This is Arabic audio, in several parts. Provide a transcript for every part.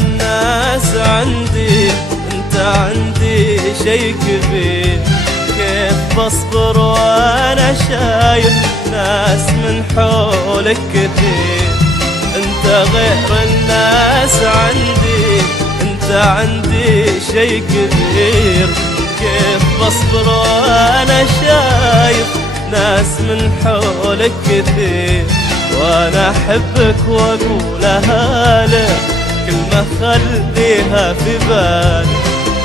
الناس عندي انت عندي شي كبير، كيف بصبر وانا شايف ناس من حولك كثير. انت غير الناس عندي انت عندي شي كبير، كيف بصبر وانا شايف ناس من حولك كثير. وانا احبك واقولها لك كلمة خليها في بالك،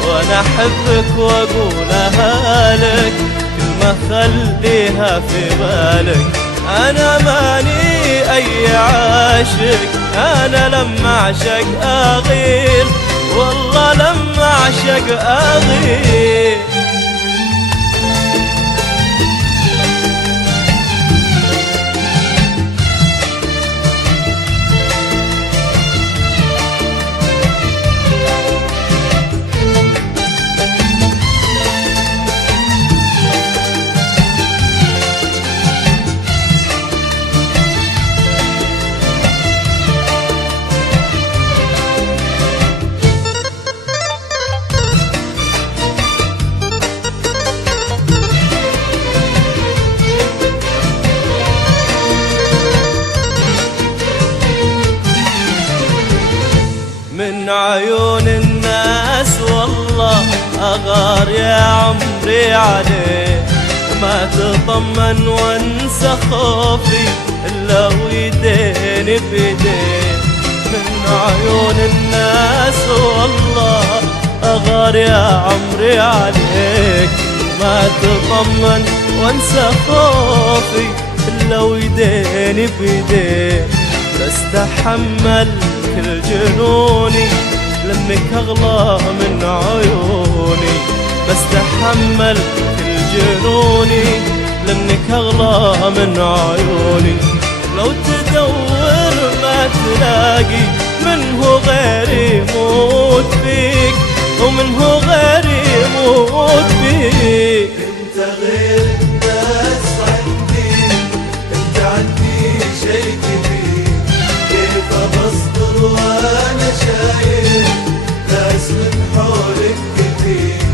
وانا احبك واقولها لك كلمة خليها في بالك. انا ماني اي عاشق، انا لما اعشق اغير، والله لما اعشق اغير. من عيون الناس والله أغار يا عمري عليه، وما تطمن وانسى خوفي إلا ويديني بيديه. من عيون الناس والله أغار يا عمري عليك، ما تطمن وانسى خوفي إلا ويديني بيديه. بستحمل كل جنوني لمك أغلى من عيوني، بستحمل كل جنوني لمك أغلى من عيوني. لو تدور ما تلاقي منه غيري يموت فيك، ومنه غيري يموت فيك. انت غير الناس عندي انت عندي شي كبير، كيف بصبر وانا شايف ناس من حولك كثير.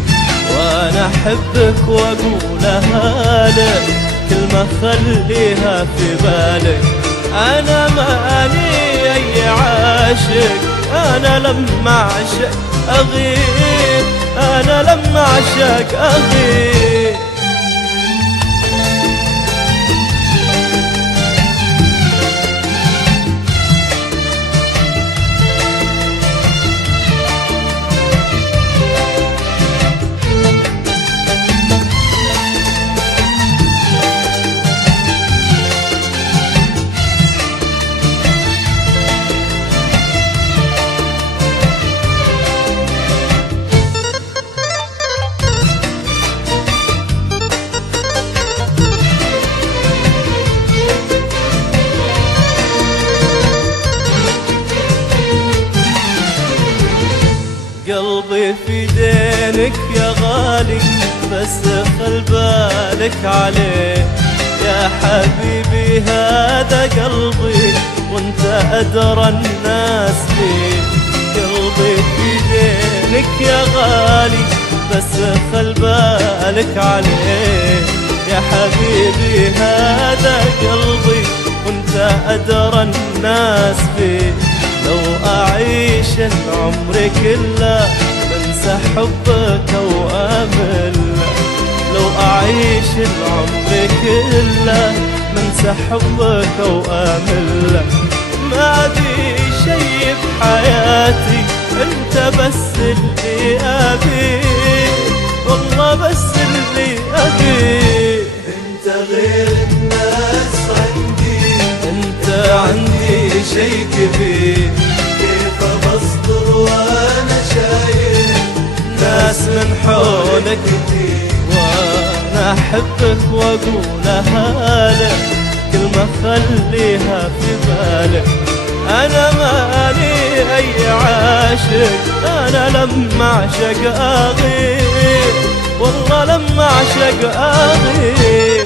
وانا احبك واقولها لك كلمة خليها في بالك. انا ماني اي عاشق، انا لما اعشق اغير، انا لما اعشق اغير. قلبي في دينك يا غالي، بس خل بالك عليه يا حبيبي. هذا قلبي وانت أدرى الناس بيه. قلبي في دينك يا غالي، بس خل بالك عليه يا حبيبي. هذا قلبي وانت أدرى الناس بيه. لو أعيش العمر كله بنسى حبك وأمل، لو أعيش العمر كله بنسى حبك وأمل. ما أبي شي بحياتي أنت بس اللي أبيه، والله بس اللي أبيه. انت غير الناس عندي أنت عندي شي كبير، كيف بصبر وانا شايف ناس من حولك كثير. وانا احبك واقولها لك كلمة خليها في بالك. انا ماني اي عاشق، انا لما اعشق اغير، والله لما اعشق اغير.